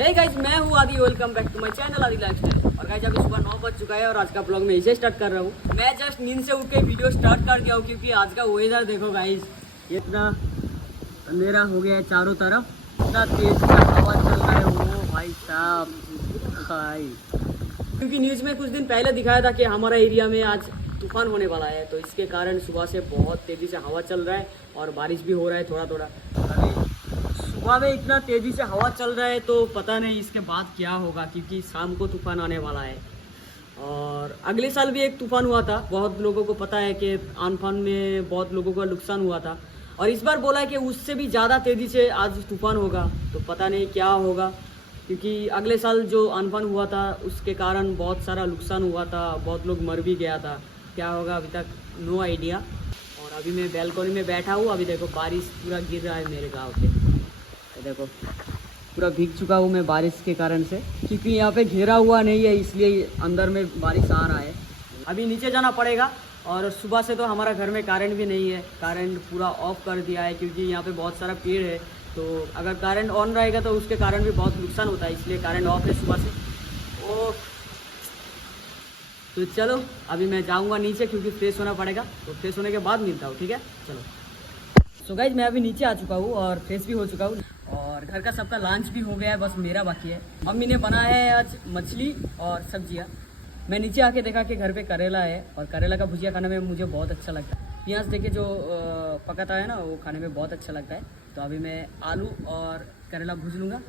Hey guys, मैं हूँ Adi. Welcome back to my channel Adi lifestyle. और गाइस अभी सुबह 9 बज चुका है और आज का ब्लॉग मैं इसे स्टार्ट कर रहा हूँ। मैं जस्ट नींद से उठ के वीडियो स्टार्ट कर दिया हूँ क्योंकि आज का वेदर देखो गाइस, इतना अंधेरा हो गया है चारों तरफ, इतना तेज हवा चल रहा है वो भाई साहब भाई। क्योंकि न्यूज़ में कुछ दिन पहले दिखाया था कि हमारा एरिया में आज तूफान होने वाला है, तो इसके कारण सुबह से बहुत तेज़ी से हवा चल रहा है और बारिश भी हो रहा है थोड़ा थोड़ा। अभी सुबह में इतना तेज़ी से हवा चल रहा है तो पता नहीं इसके बाद क्या होगा, क्योंकि शाम को तूफान आने वाला है। और अगले साल भी एक तूफान हुआ था, बहुत लोगों को पता है कि आनफान में बहुत लोगों का नुकसान हुआ था। और इस बार बोला है कि उससे भी ज़्यादा तेज़ी से आज तूफान होगा, तो पता नहीं क्या होगा, क्योंकि अगले साल जो आनफान हुआ था उसके कारण बहुत सारा नुकसान हुआ था, बहुत लोग मर भी गया था। क्या होगा अभी तक नो आइडिया। और अभी मैं बैल्कनी में बैठा हूँ, अभी देखो बारिश पूरा गिर रहा है मेरे गाँव पे। तो देखो पूरा भीग चुका हूँ मैं बारिश के कारण से, क्योंकि यहाँ पे घेरा हुआ नहीं है इसलिए अंदर में बारिश आ रहा है। अभी नीचे जाना पड़ेगा। और सुबह से तो हमारा घर में करंट भी नहीं है, करंट पूरा ऑफ कर दिया है क्योंकि यहाँ पे बहुत सारा पेड़ है, तो अगर करंट ऑन रहेगा तो उसके कारण भी बहुत नुकसान होता है, इसलिए करंट ऑफ है सुबह से। ओ तो चलो अभी मैं जाऊँगा नीचे क्योंकि फ्रेश होना पड़ेगा, तो फ्रेश होने के बाद मिलता हूँ, ठीक है चलो। सो गाइज मैं अभी नीचे आ चुका हूँ और फ्रेश भी हो चुका हूँ और घर का सबका लंच भी हो गया है, बस मेरा बाकी है। मम्मी ने बनाया है आज मछली और सब्जियाँ। मैं नीचे आके देखा कि घर पे करेला है और करेला का भुजिया खाने में मुझे बहुत अच्छा लगता है। प्याज देके जो पकाता है ना वो खाने में बहुत अच्छा लगता है। तो अभी मैं आलू और करेला भूज लूँगा।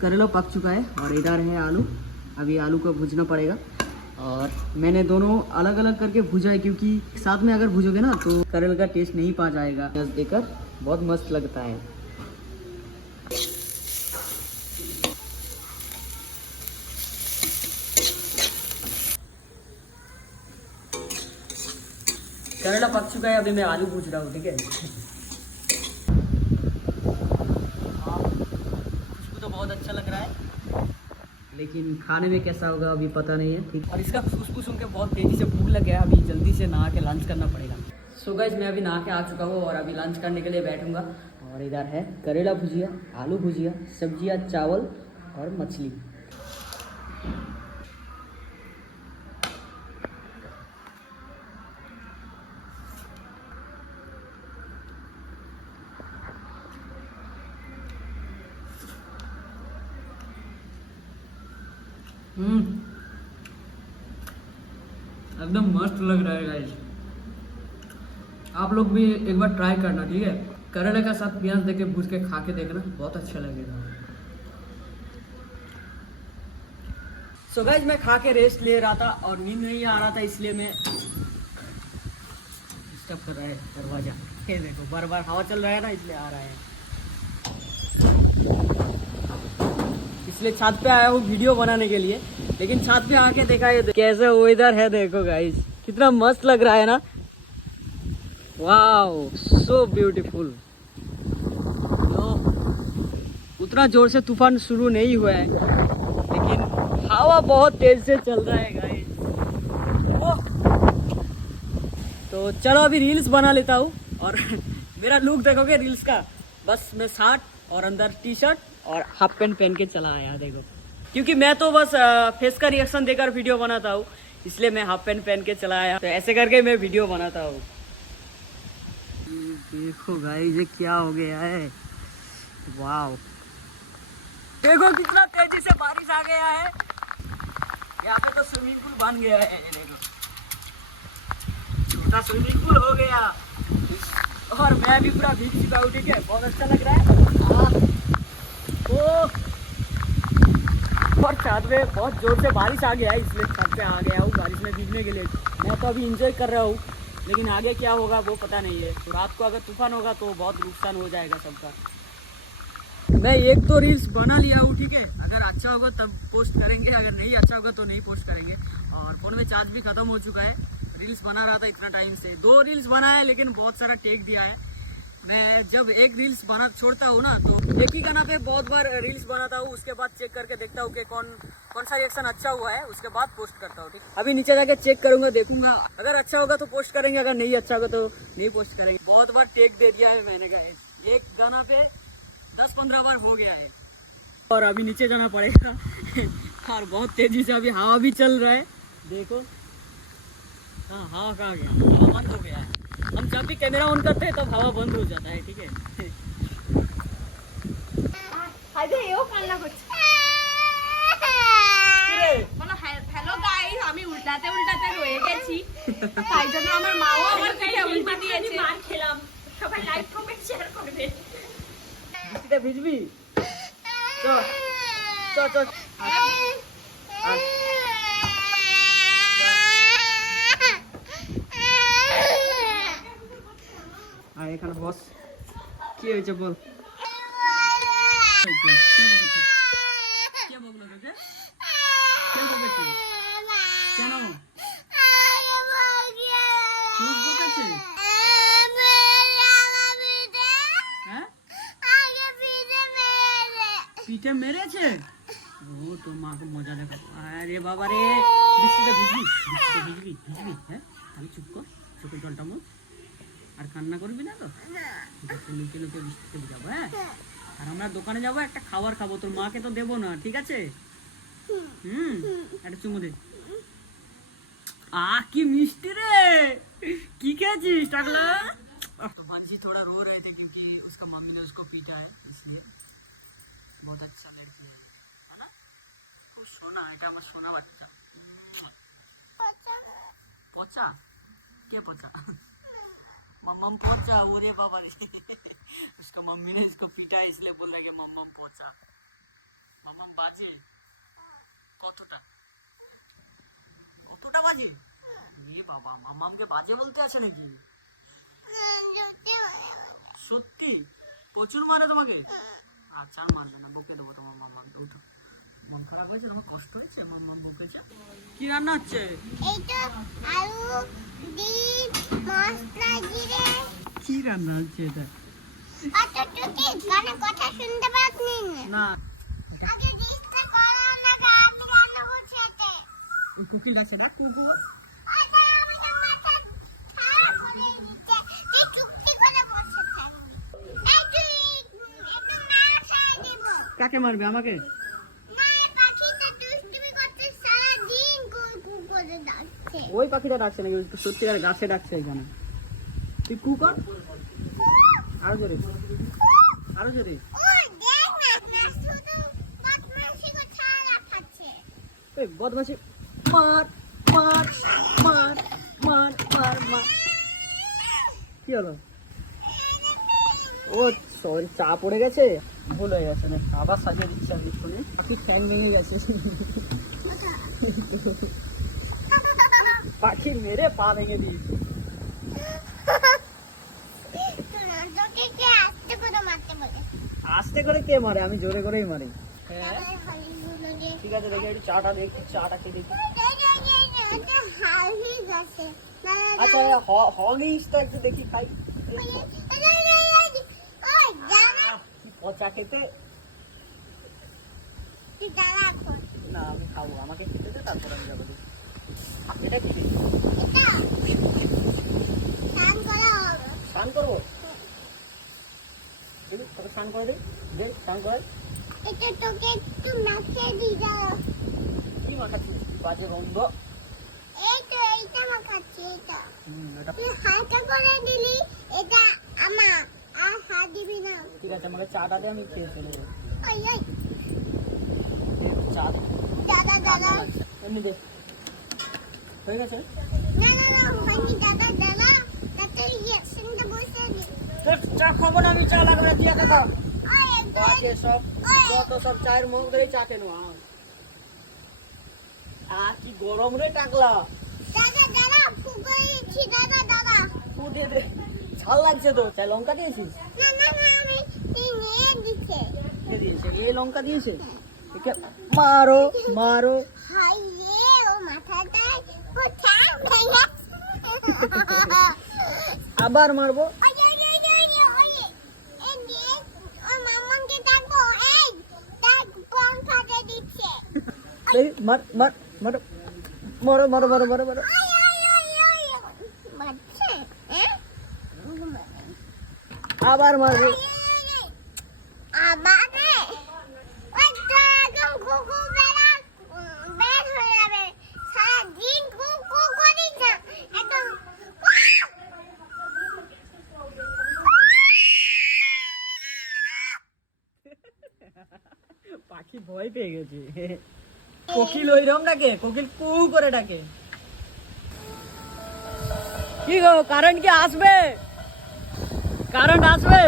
करेला पक चुका है और इधर है आलू, अभी आलू को भूजना पड़ेगा। और मैंने दोनों अलग अलग करके भूजा है क्योंकि साथ में अगर भूजोगे ना तो करेले का टेस्ट नहीं पा जाएगा। प्याज देकर बहुत मस्त लगता है। करेला पक चुका है, अभी मैं आलू भूज रहा हूँ, ठीक है। खुशबू तो बहुत अच्छा लग रहा है, लेकिन खाने में कैसा होगा अभी पता नहीं है, ठीक। और इसका खुशबू सुन के बहुत तेज़ी से भूख लग गया, अभी जल्दी से नहा के लंच करना पड़ेगा। सो गाइस मैं अभी नहा के आ चुका हूँ और अभी लंच करने के लिए बैठूंगा। और इधर है करेला भुजिया, आलू भुजिया, सब्जियाँ, चावल और मछली। एकदम मस्त लग रहा है गाइस। आप लोग भी एक बार ट्राई करना, ठीक है। करेले का साथ प्याज देके भूज के खा के देखना, बहुत अच्छा लगेगा। सो गाइस मैं खा के रेस्ट ले रहा था और नींद नहीं आ रहा था, इसलिए मैं डिस्टर्ब कर रहा है दरवाजा। ये देखो बार बार हवा चल रहा है ना, इसलिए आ रहा है। इसलिए छत पे आया हूँ वीडियो बनाने के लिए, लेकिन छत पे आके देखा ये कैसे वेदर है, देखो गाइस कितना मस्त लग रहा है ना। Wow so beautiful. उतना जोर से तूफान शुरू नहीं हुआ है, लेकिन हवा बहुत तेज से चल रहा है गाइस। तो चलो अभी रील्स बना लेता हूँ। और मेरा लुक देखोगे रील्स का, बस मैं शर्ट और अंदर टी शर्ट और हाफ पैंट पहन के चला आया, देखो। क्योंकि मैं तो बस फेस का रिएक्शन देकर वीडियो बनाता हूँ, इसलिए मैं हाफ पैंट पहन के चला आया। तो ऐसे करके मैं वीडियो बनाता हूँ। देखो गाइस ये क्या हो गया है, वाव देखो कितना तेजी से बारिश आ गया है। यहाँ पे तो स्विमिंग पूल बन गया है, ये देखो छोटा स्विमिंग पूल हो गया। और मैं भी पूरा भीग चुका हूँ, ठीक है, बहुत अच्छा लग रहा है। और छत पे बहुत जोर से बारिश आ गया है, इसलिए छत पे आ गया हूँ बारिश में भीगने के लिए। मैं तो अभी इंजॉय कर रहा हूँ, लेकिन आगे क्या होगा वो पता नहीं है। तो रात को अगर तूफान होगा तो बहुत नुकसान हो जाएगा सबका। मैं एक तो रील्स बना लिया हूँ, ठीक है। अगर अच्छा होगा तब पोस्ट करेंगे, अगर नहीं अच्छा होगा तो नहीं पोस्ट करेंगे। और फ़ोन में चार्ज भी ख़त्म हो चुका है। रील्स बना रहा था इतना टाइम से, 2 रील्स बनाया लेकिन बहुत सारा टेक दिया है। मैं जब एक रील्स बना छोड़ता हूँ ना तो एक ही गाना पे बहुत बार रील्स बनाता हूँ, उसके बाद चेक करके देखता हूँ कि कौन सा रिएक्शन अच्छा हुआ है, उसके बाद पोस्ट करता हूँ, ठीक। अभी नीचे जाके चेक करूँगा, देखूंगा, अगर अच्छा होगा तो पोस्ट करेंगे, अगर नहीं अच्छा होगा तो नहीं पोस्ट करेंगे। बहुत बार टेक दे दिया है मैंने, का एक गाना पे 10-15 बार हो गया है और अभी नीचे जाना पड़ेगा और बहुत तेजी से अभी हवा भी चल रहा है। देखो हाँ हवा कहाँ गया, हवा बंद हो गया है। हम जब भी कैमरा ऑन करते हैं तब हवा बंद हो जाता है, ठीक है। হ্যালো গাইস, আমি উল্টাতে উল্টাতে রয়ে গেছি, তাই জন্য আমার মাও আমার পিঠে উল্টে দিয়েছে। মার খেলাম, সবাই লাইক কমেন্ট শেয়ার করবে। বৃষ্টিতে ভিজবি, চল চল চল আর এখানে বস। কি হয়েছে বল, কে বকলো তোকে? কে বকেছে? কেন খুব বকেছে? হ্যাঁ পিঠে মেরেছে? ও তোর মাকে মজা দেখো। আরে বাবা রে, বৃষ্টিতে ভিজবি, বৃষ্টিতে ভিজবি ভিজবি। হ্যাঁ আমি চুপ কর, চোখে জলটা মুখ, আর কান্না করবি না তো? লুকিয়ে লুকিয়ে বৃষ্টিতে ভিজাবো। হ্যাঁ আর আমরা দোকানে যাবো, একটা খাবার খাবো, তোর মাকে তো দেবো না, ঠিক আছে? একটা চুমু দে। কি মিষ্টি রে, কি খেয়েছিস টাকলা? तो बंसी थोड़ा रो रहे थे क्योंकि उसका मम्मी ने उसको पीटा है, इसलिए। बहुत अच्छा लड़की है ना, খুব সোনা, এটা আমার সোনা বাচ্চা। পচা? কে পচা? मम्मम पहुंचा, ओरे बाबा रे। उसका मम्मी ने इसको पीटा है, इसलिए बोल रहे कि मम्मम पहुंचा। मम्मम बाजे কতটা, কতটা বাজে? এ বাবা, মাম্মামকে বাজে বলতে আছে নাকি? সত্যি প্রচুর মারে তোমাকে? আচ্ছা আর মারবে না, বকে দেবো তোমার মাম্মাকে। ওঠো, মন খারাপ হয়েছে, তোমার কষ্ট হয়েছে, মাম্মাম বকেছে। কি রান্না হচ্ছে? এইটা আলু, ডিম, মশলা, জিরে। কি রান্না হচ্ছে এটা? আচ্ছা টুকি গানে কথা শুনতে পাচ্ছি না, আগে ডিসটা করো না, আমি রান্না করছি এতে। কুকি লাগছে না? আচ্ছা আমি মাথা খারাপ করে দিতে এই চুক্তি করে বসে থাকবি। এই তুই একটু মার খাই দিব। কাকে মারবে, আমাকে? না পাখিটা দুষ্টুমি করতে সারা দিন কু করে ডাকছে। ওই পাখিটা ডাকছে নাকি? সত্যিকার গাছে ডাকছে এখানে। তুই কু কর, আরো জোরে, আরো জোরে। ওই দেখ না, শুধু বদমাশি করে ছাড়া খাচ্ছে। এই বদমাশি, মার মার মার মার মার মার। কি হলো? ও সরি, চা পড়ে গেছে, ভুল হয়ে গেছে। না আবার সাজিয়ে দিচ্ছে আমি ফোনে। পাখি ফ্যান ভেঙে গেছে। পাখি মেরে পা ভেঙে দিয়েছি। তোকে কে আস্তে করে মারতে বলে? আস্তে করে কে মারে? আমি জোরে করেই মারি। হ্যাঁ হালিগুলো যে ঠিক আছে, দেখি একটু চাটা দেখি, চাটা খেয়ে দেখি। ওটা হালি গেছে। আচ্ছা হগিস তো একটু দেখি, খাই। ওই জানা কি পচা খেতে। তুই দাঁড়া এখন। না আমি খাবো, আমাকে খেতে দে, তারপর আমি যাবো। এটা কি? এটা স্নান করা হবে। স্নান করবো? দেখি তোকে স্নান করে দেখ, দেখ স্নান করে। এটা তোকে একটু মাখিয়ে দিয়ে দাও। কি মাখাচ্ছিস? বাজে গন্ধ। এই তো এইটা মাখাচ্ছি, এটা এটা তুই হালকা করে দিলি, এটা আমার আর হাত দিবি না। ঠিক আছে, আমাকে চাটা দে, আমি খেয়ে চলে যাবো। ওই ওই চা দে। দাদা দাদা এমনি দে, হয়ে গেছে। না না না হয়নি দাদা দাদা তাতে রিঅ্যাকশনটা বসে দি। চা খাবো না আমি, চা লাগবে না, দিয়ে দেখা। ওই একদম বাজে সব, যত সব চায়ের মন ধরে চা কেন? আর কি গরম রে টাকলা। দাদা দাদা ফুগইছি দাদা দাদা। তু দে দে, ঝাল লাগছে তো। চাই লঙ্কা দিয়েছিস? না না না আমি নিয়ে দিছে। কে দিয়েছে? এই লঙ্কা দিয়েছে। একে মারো মারো। হাই রে ও মাথাটায় ও ঠাং ভেঙে। আবার মারবো। ওই ওই ওই ওই ওই এই নিয়ে ও মামাকে ডাকবো। এই ডাক কোন ফাটে দিচ্ছে। দেখি মার মার মারো মারো মারো মারো মারো মারো। ওই ওই ওই ওই বাচ্চা হ্যাঁ আবার মারবো। পাখি ভয় পেয়ে গেছে। কোকিল ওইরকম ডাকে, কোকিল কু করে ডাকে। কি গো, কারেন্ট কি আসবে? কারেন্ট আসবে?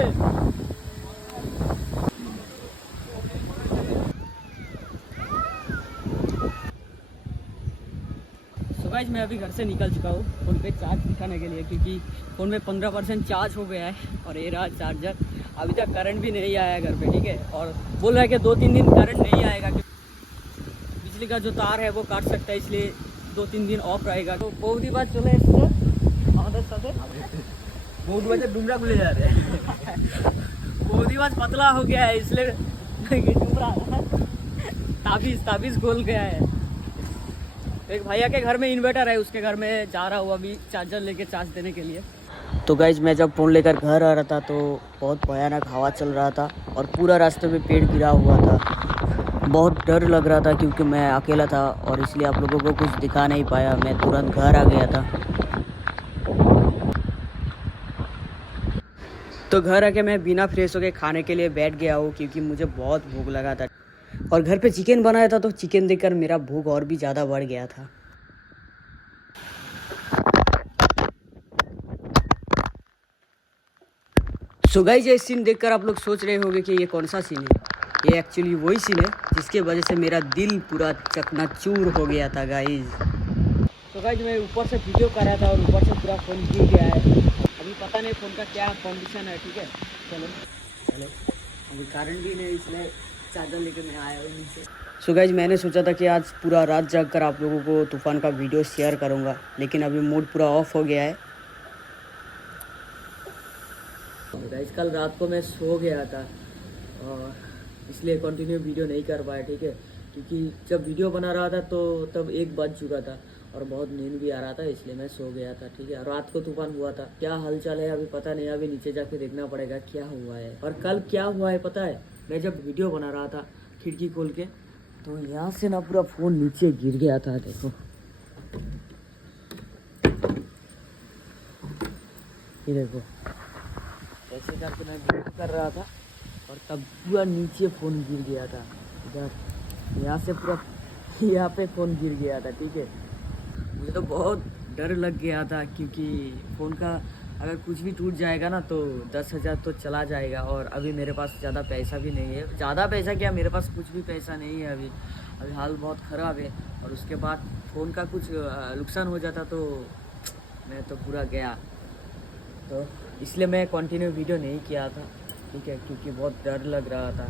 गाइस मैं अभी घर से निकल चुका हूँ फ़ोन पे चार्ज दिखाने के लिए, क्योंकि फ़ोन में 15% चार्ज हो गया है और ये रहा चार्जर। अभी तक करंट भी नहीं आया है घर पे, ठीक है। और बोल रहा है कि 2-3 दिन करंट नहीं आएगा, क्योंकि बिजली का जो तार है वो काट सकता है, इसलिए 2-3 दिन ऑफ रहेगा। तो बहुत ही बात चले আমাদের সাথে बहुत बात डुमरा खुले जा रहे हैं। बहुत ही बात पतला हो गया है, इसलिए डुमरा ताबीज खोल गया है। एक भैया के घर में इन्वर्टर है, उसके घर में जा रहा हूँ अभी चार्जर लेके चार्ज देने के लिए। तो गाइज मैं जब फ़ोन लेकर घर आ रहा था तो बहुत भयानक हवा चल रहा था और पूरा रास्ते में पेड़ गिरा हुआ था। बहुत डर लग रहा था क्योंकि मैं अकेला था और इसलिए आप लोगों को कुछ दिखा नहीं पाया। मैं तुरंत घर आ गया था। तो घर आके मैं बिना फ्रेश होके खाने के लिए बैठ गया हूँ, क्योंकि मुझे बहुत भूख लगा था और घर पे चिकन बनाया था, तो चिकन देखकर मेरा भूख और भी ज़्यादा बढ़ गया था। सो गाइस ये सीन देखकर आप लोग सोच रहे होंगे कि ये कौन सा सीन है। ये एक्चुअली वही सीन है जिसके वजह से मेरा दिल पूरा चकनाचूर हो गया था गाइस। तो गाइस मैं ऊपर से वीडियो कर रहा था और ऊपर से पूरा फ़ोन गिर गया है। अभी पता नहीं फ़ोन का क्या कंडीशन है, ठीक है। चलो अभी कारण भी नहीं, इसलिए चार्जर लेके मैं आया हूँ नीचे। सो गाइस मैंने सोचा था कि आज पूरा रात जाग कर आप लोगों को तूफ़ान का वीडियो शेयर करूँगा, लेकिन अभी मूड पूरा ऑफ हो गया है। गाइस कल रात को मैं सो गया था और इसलिए कंटिन्यू वीडियो नहीं कर पाया, ठीक है। क्योंकि जब वीडियो बना रहा था तो तब 1 बज चुका था और बहुत नींद भी आ रहा था, इसलिए मैं सो गया था, ठीक है। रात को तूफान हुआ था, क्या हलचल है अभी पता नहीं, अभी नीचे जाके देखना पड़ेगा क्या हुआ है। और कल क्या हुआ है पता है, मैं जब वीडियो बना रहा था खिड़की खोल के, तो यहाँ से ना पूरा फ़ोन नीचे गिर गया था। देखो ये देखो, ऐसे करके मैं वीडियो कर रहा था और तब पूरा नीचे फ़ोन गिर गया था। इधर यहाँ से पूरा यहाँ पे फ़ोन गिर गया था, ठीक है। मुझे तो बहुत डर लग गया था, क्योंकि फ़ोन का अगर कुछ भी टूट जाएगा ना तो 10,000 तो चला जाएगा। और अभी मेरे पास ज़्यादा पैसा भी नहीं है, ज़्यादा पैसा क्या, मेरे पास कुछ भी पैसा नहीं है अभी हाल बहुत ख़राब है। और उसके बाद फ़ोन का कुछ नुकसान हो जाता तो मैं तो पूरा गया। तो इसलिए मैं कंटिन्यू वीडियो नहीं किया था, ठीक है, क्योंकि बहुत डर लग रहा था।